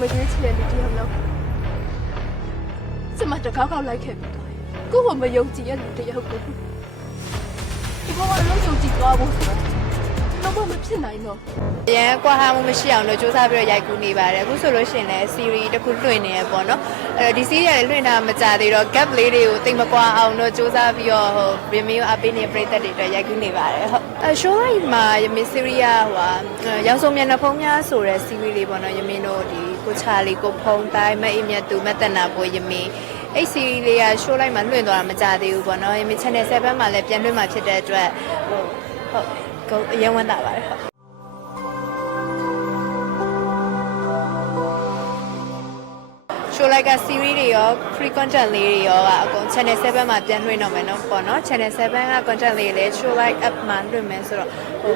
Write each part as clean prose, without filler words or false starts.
မရွေးချယ်တဲ့လူတယောက်လောက်စမတကောက်လိုက်ခဲ့ပြီကိုကိုမယုံကြည်ရတဲ့လူတယောက်ကိုဒီဘောကအလုံးယုံကြည်သွားဖို့ဆိုတော့မဖြစ်နိုင်တော့ ရန်ကွာဟာမှုမရှိအောင်လို့စူးစမ်းပြီးတော့ရိုက်ကူးနေပါတယ်အခုဆိုလို့ရှိရင်လည်း series တစ်ခုလွှင့်နေရပေါ့နော်ဒီ series ကလည်းလွှင့်တာမကြသေးတော့ gap လေးတွေကိုတိတ်မကွာအောင်တော့စူးစမ်းပြီးတော့ဟို review အပေးနေပရိသတ်တွေအတွက်ရိုက်ကူးနေပါတယ်ဟုတ်show live မှာယမင်း series ကဟိုရောင်စုံမျက်နှာဖုံးများဆိုတဲ့ series လေးပေါ့နော်ယမင်းတို့ဒီကိုချာလီကိုဖုံးတိုင်းမအိမ်မြတ်သူမတ်တနာပွဲယမင်းအဲ့ series လေးက show live မှာလွှင့်သွားတာမကြသေးဘူးပေါ့နော်ယမင်း channel 7မှာလည်းပြန်လွှင့်မှာဖြစ်တဲ့အတွက်ဟုတ်အရင်ဝမ်းသာပါတယ်ဟုတ်show like a series တွေရော free content လေးတွေရောအကုန် channel 7မှာပြန်လွှင့်တော့မယ်နော်ပေါ့နော် channel 7က content လေးလည်း show like app မှာလွှင့်မယ်ဆိုတော့ဟို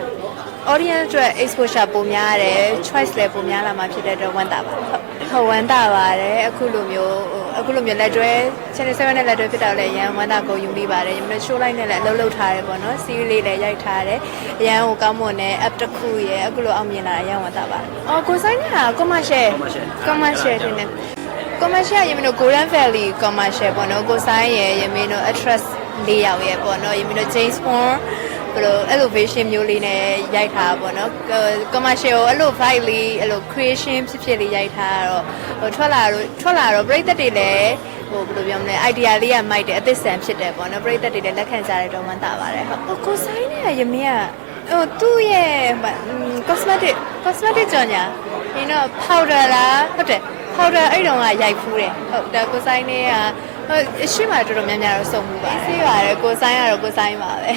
audience အတွက် exposure ပိုများတယ် choice လည်းပိုများလာမှာဖြစ်တဲ့အတွက်ဝမ်းသာပါတယ်ဟုတ်ဝမ်းသာပါတယ်အခုလိုမျိုးလက်တွဲ channel 7နဲ့လက်တွဲဖြစ်တော့လည်းရန်ဝမ်းသာကိုယူမိပါတယ်ဒီမှာ show like နဲ့လည်းအလုပ်လုပ်ထားတယ်ပေါ့နော် series လေးလည်းရိုက်ထားတယ်အရန်ကိုကောင်းမွန်တဲ့ app တစ်ခုရယ်အခုလိုအောင်မြင်လာရန်ဝမ်းသာပါတယ်အော်ကိုဆိုင်က commercial တင်နေcommercial ရမင်းတို့ Golden Valley commercial ပေါ့နော်ကိုဆိုင်ရယ်ရမင်းတို့ actress ၄ယောက်ရယ်ပေါ့နော်ရမင်းတို့ James Bond ဘယ်လို elevation မျိုးလေးနဲ့ရိုက်ထားပေါ့နော် commercial အဲ့လို vibe လေးအဲ့လို creation ဖြစ်လေးရိုက်ထားတော့ဟိုထွက်လာတော့ပရိသတ်တွေလည်းဟိုဘယ်လိုပြောမလဲ idea လေးကမိုက်တယ်အသစ်ဆန်ဖြစ်တယ်ပေါ့နော်ပရိသတ်တွေလည်းလက်ခံကြတဲ့တော့ဝမ်းသာပါတယ်ဟုတ်ကိုဆိုင်နဲ့ရမင်းကဟိုသူ့ရဲ့ cosmetic ကြော်ညာဒီတော့ powder လားဟုတ်တယ်powder အဲ့တုန်းကရိုက်ဖူးတယ်ဟုတ်ဒါကိုဆိုင်နဲ့ကဟိုအရှိမတော်တော်များများတော့စုံမှုပါတယ်ဆေးပါတယ်ကိုဆိုင်ကတော့ကိုဆိုင်ပါပဲ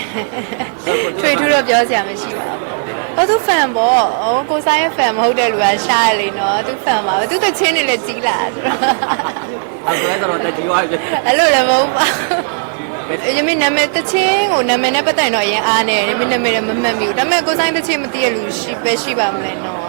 ထွေထူးတော့ပြောစရာမရှိပါဘူးဟိုသူ fan ပေါ့ဟိုကိုဆိုင်ရဲ့ fan မဟုတ်တဲ့လူကရှားရလေနော်သူ fan ပါပဲသူတချင်းနေလဲကြီးလာဆိုတော့အဲ့ဒါတော့တကြီးသွားပြီအဲ့လိုလည်းမဟုတ်ပါရမင်းနာမည်တချင်းကိုနာမည်နဲ့ပတ်သက်တော့အရင်အားနေရမင်းနာမည်လည်းမမှတ်မိဘူးဒါပေမဲ့ကိုဆိုင်တချင်းမသိရလူရှိပဲရှိပါမလဲနော်